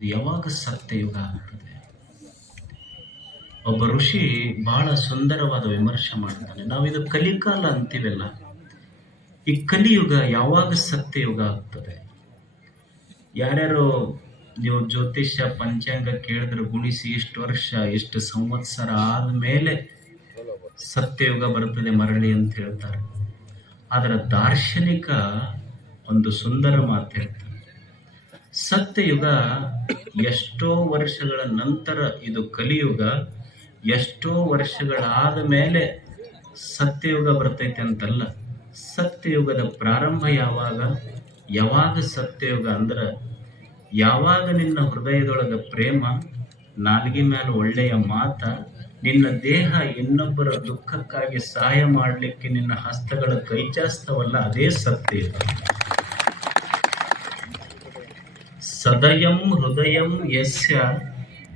ಯಾವಾಗ ಸತ್ಯಯುಗ ಆಗ್ತದೆ? ಒಬ್ಬ ಋಷಿ ಬಹಳ ಸುಂದರವಾದ ವಿಮರ್ಶೆ ಮಾಡ್ತಾನೆ. ನಾವು ಇದು ಕಲಿಕಾಲ ಅಂತೀವಲ್ಲ, ಈ ಕಲಿಯುಗ ಯಾವಾಗ ಸತ್ಯಯುಗ ಆಗ್ತದೆ? ಯಾರ್ಯಾರು ನೀವು ಜ್ಯೋತಿಷ್ಯ, ಪಂಚಾಂಗ ಕೇಳಿದ್ರೆ, ಗುಣಿಸಿ ಇಷ್ಟು ವರ್ಷ ಎಷ್ಟು ಸಂವತ್ಸರ ಆದ್ಮೇಲೆ ಸತ್ಯಯುಗ ಬರ್ತದೆ ಮರಳಿ ಅಂತ ಹೇಳ್ತಾರೆ. ಅದರ ದಾರ್ಶನಿಕ ಒಂದು ಸುಂದರ ಮಾತು ಹೇಳ್ತಾರೆ. ಸತ್ಯಯುಗ ಎಷ್ಟೋ ವರ್ಷಗಳ ನಂತರ ಇದು ಕಲಿಯುಗ, ಎಷ್ಟೋ ವರ್ಷಗಳಾದ ಮೇಲೆ ಸತ್ಯಯುಗ ಬರ್ತೈತೆ ಅಂತಲ್ಲ. ಸತ್ಯಯುಗದ ಪ್ರಾರಂಭ ಯಾವಾಗ? ಯಾವಾಗ ಸತ್ಯಯುಗ ಅಂದ್ರೆ? ಯಾವಾಗ ನಿನ್ನ ಹೃದಯದೊಳಗ ಪ್ರೇಮ, ನಾಲ್ಗೆ ಮೇಲೆ ಒಳ್ಳೆಯ ಮಾತ, ನಿನ್ನ ದೇಹ ಇನ್ನೊಬ್ಬರ ದುಃಖಕ್ಕಾಗಿ ಸಹಾಯ ಮಾಡಲಿಕ್ಕೆ ನಿನ್ನ ಹಸ್ತಗಳ ಕೈಚಾಸ್ತವಲ್ಲ, ಅದೇ ಸತ್ಯಯುಗ. ಸದಯಂ ಹೃದಯಂ ಯಸ್ಯ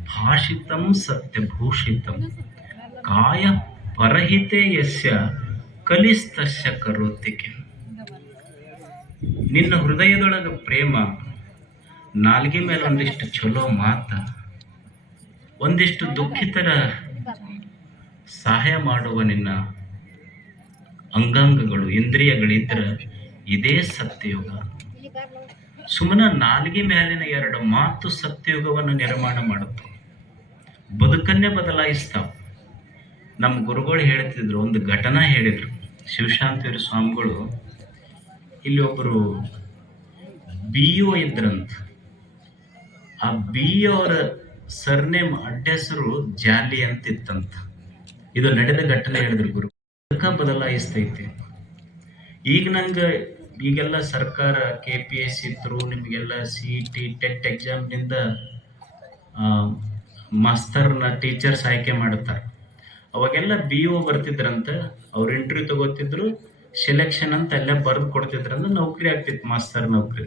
ಭಾಷಿತಂ ಸತ್ಯಭೂಷಿತಂ. ಕಾಯ ಪರಹಿತೆ ಯಸ್ಯ ಕಲಿಸ್ತಸ್ಯ ಕರೋತಿಕೆ ನಿನ್ನ ಹೃದಯದೊಳಗ ಪ್ರೇಮ, ನಾಲ್ಗೆ ಮೇಲೆ ಒಂದಿಷ್ಟು ಚಲೋ ಮಾತ, ಒಂದಿಷ್ಟು ದುಃಖಿತರ ಸಹಾಯ ಮಾಡುವ ನಿನ್ನ ಅಂಗಾಂಗಗಳು, ಇಂದ್ರಿಯಗಳಿದ್ರೆ ಇದೇ ಸತ್ಯಯುಗ. ಸುಮ್ಮನೆ ನಾಲ್ಗೆ ಮೇಲಿನ ಎರಡು ಮಾತು ಸತ್ಯಯುಗವನ್ನು ನಿರ್ಮಾಣ ಮಾಡುತ್ತವೆ ಬದುಕನ್ನೇ ಬದಲಾಯಿಸ್ತಾವ ನಮ್ಮ ಗುರುಗಳು ಹೇಳ್ತಿದ್ರು, ಒಂದು ಘಟನಾ ಹೇಳಿದ್ರು. ಶಿವಶಾಂತಿಯವರ ಸ್ವಾಮಿಗಳು, ಇಲ್ಲಿ ಒಬ್ಬರು ಬಿ ಒ ಇದ್ರಂತ. ಆ ಬಿ ಅವರ ಸರ್ನೇಮ್ ಅಡ್ಡೆಸರು ಜಾಲಿ ಅಂತ ಇತ್ತಂತ ಇದು ನಡೆದ ಘಟನೆ ಹೇಳಿದ್ರು ಗುರು. ಬದುಕ ಬದಲಾಯಿಸ್ತೈತೆ. ಈಗ ನಂಗೆ ಈಗೆಲ್ಲ ಸರ್ಕಾರ K P S C through ನಿಮಗೆಲ್ಲ ಸಿ ಇ ಟಿ ಟೆಟ್ ಎಕ್ಸಾಮ್ನಿಂದ ಮಾಸ್ತರ್ನ ಟೀಚರ್ಸ್ ಆಯ್ಕೆ ಮಾಡುತ್ತಾರೆ. ಅವಾಗೆಲ್ಲ ಬಿ ಒ ಬರ್ತಿದ್ರಂತ, ಅವ್ರು ಇಂಟರ್ವ್ಯೂ ತಗೋತಿದ್ರು ಸೆಲೆಕ್ಷನ್ ಅಂತ ಎಲ್ಲ ಬರೆದು ಕೊಡ್ತಿದ್ರಂತ ನೌಕರಿ ಆಗ್ತಿತ್ತು, ಮಾಸ್ತರ್ ನೌಕರಿ.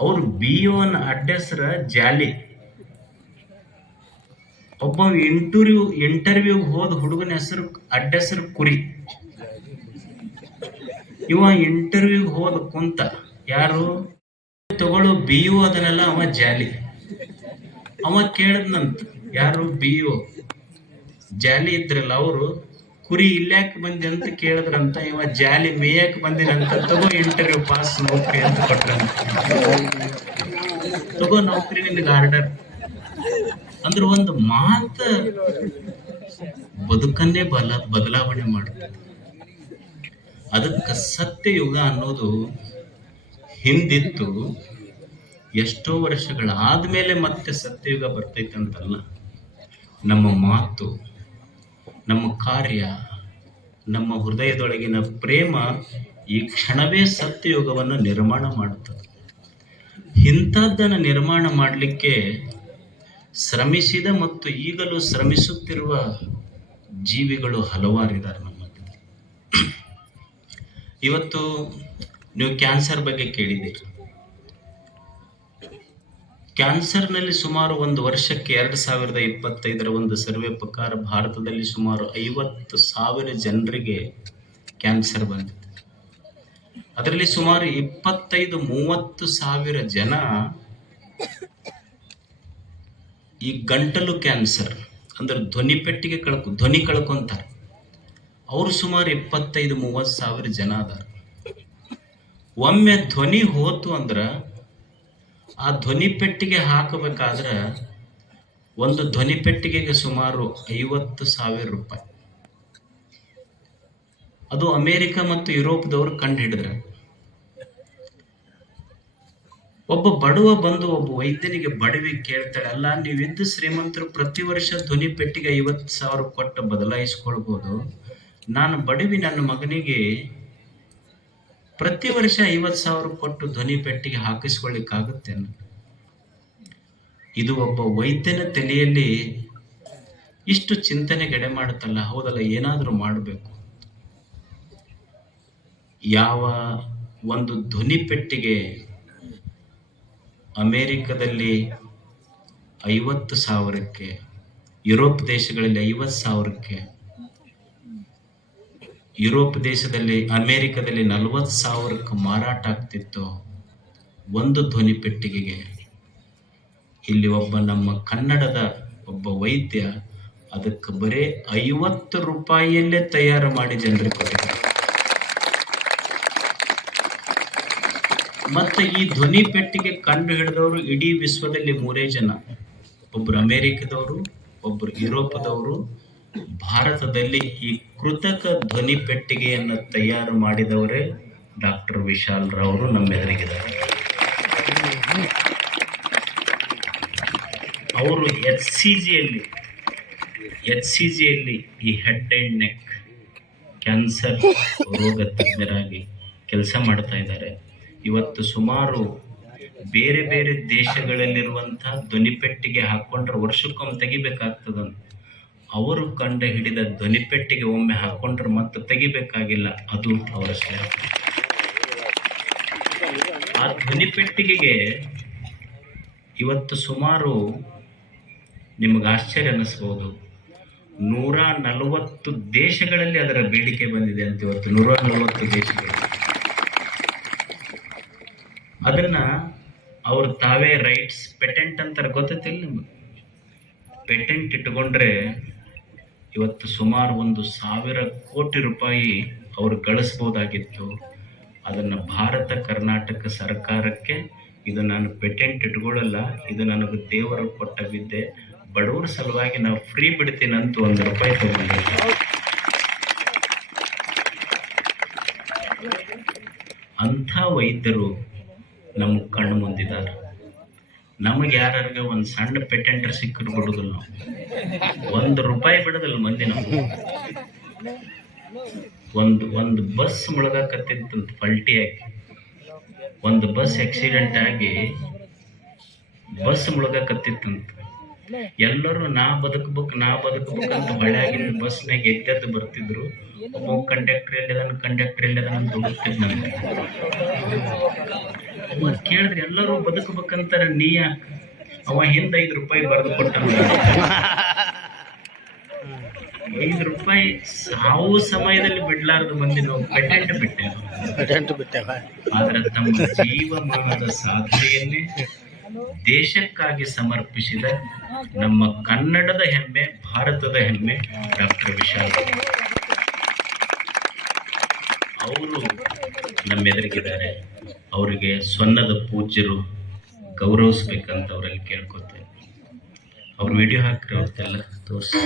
ಅವ್ರು ಬಿ ಒನ ಅಡ್ಡೆಸ್ರ ಜಾಲಿ. ಒಬ್ಬ ಇಂಟರ್ವ್ಯೂ ಇಂಟರ್ವ್ಯೂಗೆ ಹೋದ ಹುಡುಗನ ಹೆಸರು, ಅಡ್ಡೆಸರು ಕುರಿ. ಇವ ಇಂಟರ್ವ್ಯೂಗೆ ಹೋದ ಕುಂತ ಯಾರು? ತಗೊಳ್ಳೋ ಬಿ ಯು ಅದನ್ನೆಲ್ಲ ಅವ ಜಾಲಿ. ಅವ ಕೇಳದ್ನಂತ, ಯಾರು ಬಿ ಯು ಜಾಲಿ ಇದ್ರಲ್ಲ ಅವರು, ಕುರಿ ಇಲ್ಯಾಕ್ ಬಂದಿ ಅಂತ ಕೇಳಿದ್ರಂತ, ಇವ ಜಾಲಿ ಮೇಯಕ್ ಬಂದಿರಂತ, ತಗೋ ಇಂಟರ್ವ್ಯೂ ಪಾಸ್ ನೌಕರಿ ಅಂತ ಕೊಟ್ರಂತ. ತಗೋ ನೌಕರಿ ನಿನಗೆ ಆರ್ಡರ್ ಅಂದ್ರೆ ಒಂದು ಮಾತ ಬದುಕನ್ನೇ ಬಲ ಬದಲಾವಣೆ ಮಾಡುತ್ತೆ ಅದಕ್ಕೆ ಸತ್ಯಯುಗ ಅನ್ನೋದು ಹಿಂದಿತ್ತು. ಎಷ್ಟೋ ವರ್ಷಗಳಾದ್ಮೇಲೆ ಮತ್ತೆ ಸತ್ಯಯುಗ ಬರ್ತೈತೆ ಅಂತಲ್ಲ. ನಮ್ಮ ಮಾತು, ನಮ್ಮ ಕಾರ್ಯ, ನಮ್ಮ ಹೃದಯದೊಳಗಿನ ಪ್ರೇಮ ಈ ಕ್ಷಣವೇ ಸತ್ಯಯುಗವನ್ನು ನಿರ್ಮಾಣ ಮಾಡುತ್ತದೆ ಇಂಥದ್ದನ್ನು ನಿರ್ಮಾಣ ಮಾಡಲಿಕ್ಕೆ ಶ್ರಮಿಸಿದ ಮತ್ತು ಈಗಲೂ ಶ್ರಮಿಸುತ್ತಿರುವ ಜೀವಿಗಳು ಹಲವಾರಿದ್ದಾರೆ ನಮ್ಮ ಇವತ್ತು ನೀವು ಕ್ಯಾನ್ಸರ್ ಬಗ್ಗೆ ಕೇಳಿದ್ದೀರಿ ಕ್ಯಾನ್ಸರ್ನಲ್ಲಿ ಸುಮಾರು ಒಂದು ವರ್ಷಕ್ಕೆ ಎರಡು ಸಾವಿರದ ಇಪ್ಪತ್ತೈದರ ಒಂದು ಸರ್ವೆ ಪ್ರಕಾರ ಭಾರತದಲ್ಲಿ ಸುಮಾರು ಐವತ್ತು ಸಾವಿರ ಜನರಿಗೆ ಕ್ಯಾನ್ಸರ್ ಬಂದಿದೆ. ಅದರಲ್ಲಿ ಸುಮಾರು ಇಪ್ಪತ್ತೈದು, ಮೂವತ್ತು ಸಾವಿರ ಜನ ಈ ಗಂಟಲು ಕ್ಯಾನ್ಸರ್ ಅಂದ್ರೆ ಧ್ವನಿ ಪೆಟ್ಟಿಗೆ ಕಳ್ಕೊ, ಧ್ವನಿ ಕಳ್ಕೊಂತಾರೆ ಅವರು ಸುಮಾರು ಇಪ್ಪತ್ತೈದು ಮೂವತ್ತು ಸಾವಿರ ಜನ ಅದಾರ. ಒಮ್ಮೆ ಧ್ವನಿ ಹೋತು ಅಂದ್ರ, ಆ ಧ್ವನಿ ಪೆಟ್ಟಿಗೆ ಹಾಕಬೇಕಾದ್ರೆ ಒಂದು ಧ್ವನಿ ಪೆಟ್ಟಿಗೆಗೆ ಸುಮಾರು ಐವತ್ತು ಸಾವಿರ ರೂಪಾಯಿ. ಅದು ಅಮೇರಿಕ ಮತ್ತು ಯುರೋಪ್ದವರು ಕಂಡು ಹಿಡಿದ್ರೆ. ಒಬ್ಬ ಬಡವ ಬಂದು ಒಬ್ಬ ವೈದ್ಯನಿಗೆ ಬಡವಿ ಕೇಳ್ತಾಳೆ, ಅಲ್ಲ, ನೀವಿದ್ದು ಶ್ರೀಮಂತರು ಪ್ರತಿ ವರ್ಷ ಧ್ವನಿ ಪೆಟ್ಟಿಗೆ ಐವತ್ತು ಸಾವಿರ ಕೊಟ್ಟು ಬದಲಾಯಿಸ್ಕೊಳ್ಬೋದು. ನಾನು ಬಡವಿ ನನ್ನ ಮಗನಿಗೆ ಪ್ರತಿ ವರ್ಷ ಐವತ್ತು ಸಾವಿರ ಕೊಟ್ಟು ಧ್ವನಿ ಪೆಟ್ಟಿಗೆ ಹಾಕಿಸ್ಕೊಳ್ಳಿಕ್ಕಾಗುತ್ತೆ ಇದು ಒಬ್ಬ ವೈದ್ಯನ ತಲೆಯಲ್ಲಿ ಇಷ್ಟು ಚಿಂತನೆ ಗಡೆ ಮಾಡುತ್ತಲ್ಲ, ಹೌದಲ್ಲ, ಏನಾದರೂ ಮಾಡಬೇಕು. ಯಾವ ಒಂದು ಧ್ವನಿ ಪೆಟ್ಟಿಗೆ ಅಮೇರಿಕದಲ್ಲಿ ಐವತ್ತು ಸಾವಿರಕ್ಕೆ, ಯುರೋಪ್ ದೇಶಗಳಲ್ಲಿ ಐವತ್ತು ಸಾವಿರಕ್ಕೆ ಯುರೋಪ್ ದೇಶದಲ್ಲಿ, ಅಮೇರಿಕದಲ್ಲಿ ನಲವತ್ತು ಸಾವಿರಕ್ಕೆ ಮಾರಾಟ ಆಗ್ತಿತ್ತು. ಒಂದು ಧ್ವನಿ ಪೆಟ್ಟಿಗೆಗೆ. ಇಲ್ಲಿ ಒಬ್ಬ ನಮ್ಮ ಕನ್ನಡದ ಒಬ್ಬ ವೈದ್ಯ ಅದಕ್ಕೆ ಬರೇ ಐವತ್ತು ರೂಪಾಯಿಯಲ್ಲೇ ತಯಾರು ಮಾಡಿ ಜನರಿಗೆ ಕೊಟ್ಟಿದ್ದಾರೆ. ಮತ್ತೆ ಈ ಧ್ವನಿ ಪೆಟ್ಟಿಗೆ ಕಂಡು ಹಿಡಿದವರು ಇಡೀ ವಿಶ್ವದಲ್ಲಿ ಮೂರೇ ಜನ. ಒಬ್ಬರು ಅಮೆರಿಕದವರು ಒಬ್ಬರು ಯುರೋಪದವರು. ಭಾರತದಲ್ಲಿ ಈ ಕೃತಕ ಧ್ವನಿ ಪೆಟ್ಟಿಗೆಯನ್ನು ತಯಾರು ಮಾಡಿದವರೇ ಡಾಕ್ಟರ್ ವಿಶಾಲ್ ರವರು ನಮ್ಮೆದುರಿಗಿದ್ದಾರೆ. ಅವರು ಎಚ್ ಸಿ ಜಿಯಲ್ಲಿ, ಎಚ್ ಸಿ ಜಿಯಲ್ಲಿ ಈ ಹೆಡ್ ಆ್ಯಂಡ್ ನೆಕ್ ಕ್ಯಾನ್ಸರ್ ರೋಗ ತಜ್ಞರಾಗಿ ಕೆಲಸ ಮಾಡ್ತಾ ಇದ್ದಾರೆ. ಇವತ್ತು ಸುಮಾರು ಬೇರೆ ಬೇರೆ ದೇಶಗಳಲ್ಲಿರುವಂತಹ ಧ್ವನಿಪೆಟ್ಟಿಗೆ ಹಾಕ್ಕೊಂಡ್ರೆ ವರ್ಷಕ್ಕೊಮ್ಮೆ ತೆಗಿಬೇಕಾಗ್ತದಂತ. ಅವರು ಕಂಡು ಹಿಡಿದ ಧ್ವನಿಪೆಟ್ಟಿಗೆ ಒಮ್ಮೆ ಹಾಕೊಂಡ್ರೆ ಮತ್ತೆ ತೆಗಿಬೇಕಾಗಿಲ್ಲ. ಅದು ಅವರ ಸ್ನೇಹ ಆ ಧ್ವನಿಪೆಟ್ಟಿಗೆಗೆ ಇವತ್ತು ಸುಮಾರು ನಿಮಗೆ ಆಶ್ಚರ್ಯ ಅನ್ನಿಸ್ಬೋದು. ನೂರ ನಲವತ್ತು ದೇಶಗಳಲ್ಲಿ ಅದರ ಬೇಡಿಕೆ ಬಂದಿದೆ ಅಂತ ಇವತ್ತು ನೂರ ನಲವತ್ತು ದೇಶಗಳು. ಅದನ್ನ ಅವರು ತಾವೇ ರೈಟ್ಸ್ ಪೆಟೆಂಟ್ ಅಂತಾರೆ. ಗೊತ್ತೈತಿಲ್ಲ ನಿಮಗೆ? ಪೆಟೆಂಟ್ ಇಟ್ಕೊಂಡ್ರೆ ಇವತ್ತು ಸುಮಾರು ಒಂದು ಸಾವಿರ ಕೋಟಿ ರೂಪಾಯಿ ಅವರು ಗಳಿಸ್ಬೋದಾಗಿತ್ತು ಅದನ್ನು ಭಾರತ, ಕರ್ನಾಟಕ ಸರ್ಕಾರಕ್ಕೆ ಇದು ನಾನು ಪೇಟೆಂಟ್ ಇಟ್ಕೊಳ್ಳಲ್ಲ, ಇದು ನನಗೆ ದೇವರು ಕೊಟ್ಟ ವಿದ್ಯೆ. ಬಡವರ ಸಲುವಾಗಿ ನಾವು ಫ್ರೀ ಬಿಡ್ತೀನಿ ಅಂತ ಒಂದು ರೂಪಾಯಿ ತಗೊಂಡಿದ್ದೆ ಅಂಥ ವೈದ್ಯರು ನಮ್ಮ ಕಣ್ಣು ಮುಂದಿದ್ದಾರೆ. ನಮಗೆ ಯಾರ್ಯಾರ ಒಂದು ಸಣ್ಣ ಪೆಟೆಂಟರ್ ಸಿಕ್ಕರು ಬಿಡುದಿಲ್ಲ ನಾವು. ಒಂದು ರೂಪಾಯಿ ಬಿಡೋದಿಲ್ಲ ಮಂದಿ ನಾವು ಒಂದು ಒಂದು ಬಸ್ ಮುಳುಗಾಕತ್ತಿತ್ತಂತ ಪಲ್ಟಿ ಆಗಿ ಒಂದು ಬಸ್ ಆಕ್ಸಿಡೆಂಟ್ ಆಗಿ ಬಸ್ ಮುಳುಗಾಕತ್ತಿತ್ತಂತ ಎಲ್ಲರೂ ನಾ ಬದುಕಬೇಕು ನಾ ಬದುಕಬೇಕು ಅಂತ ಹೊಳ್ಯಾಗಿನ ಬಸ್ನಾಗ ಎದ್ದೆದ್ದು ಬರ್ತಿದ್ರು. ಒಬ್ಬ ಕಂಡಕ್ಟರ್ ಎಲ್ಲಿದಾನ ಕಂಡಕ್ಟರ್ ಎಲ್ಲಿದಾನ ಅಂತ ಹುಡುಕ್ತಿದ್ ನಮ್ಗೆ. ಕೇಳಿದ್ರೆ ಎಲ್ಲರೂ ಬದುಕಬೇಕಂತಾರ ನೀ ಅವ ಹಿಂದ ಐದು ರೂಪಾಯಿ ಬರೆದು ಕೊಟ್ಟ ಐದು ರೂಪಾಯಿ ಸಾವು ಸಮಯದಲ್ಲಿ ಬಿಡ್ಲಾರ್ದು ಮಂದಿ ನಾವು. ಪೆಟೆಂಟ್ ಬಿಟ್ಟೆ ಪೆಟೆಂಟ್ ಬಿಟ್ಟೆ ಆದ್ರೆ ತಮ್ಮ ಜೀವಮಾನದ ಸಾಧನೆಯನ್ನೇ ದೇಶಕ್ಕಾಗಿ ಸಮರ್ಪಿಸಿದ ನಮ್ಮ ಕನ್ನಡದ ಹೆಮ್ಮೆ ಭಾರತದ ಹೆಮ್ಮೆ ಡಾಕ್ಟರ್ ವಿಶಾಲ್. ಅವರು ನಮ್ಮ ಎದುರಿಗಿದ್ದಾರೆ ಅವರಿಗೆ ಸ್ವನ್ನದ ಪೂಜ್ಯರು ಗೌರವಿಸ್ಬೇಕಂತ ಅವರಲ್ಲಿ ಕೇಳ್ಕೊತೇನೆ. ಅವ್ರು ವಿಡಿಯೋ ಹಾಕ್ರಿ ಅವ್ರದ್ದೆಲ್ಲ ತೋರಿಸಿ.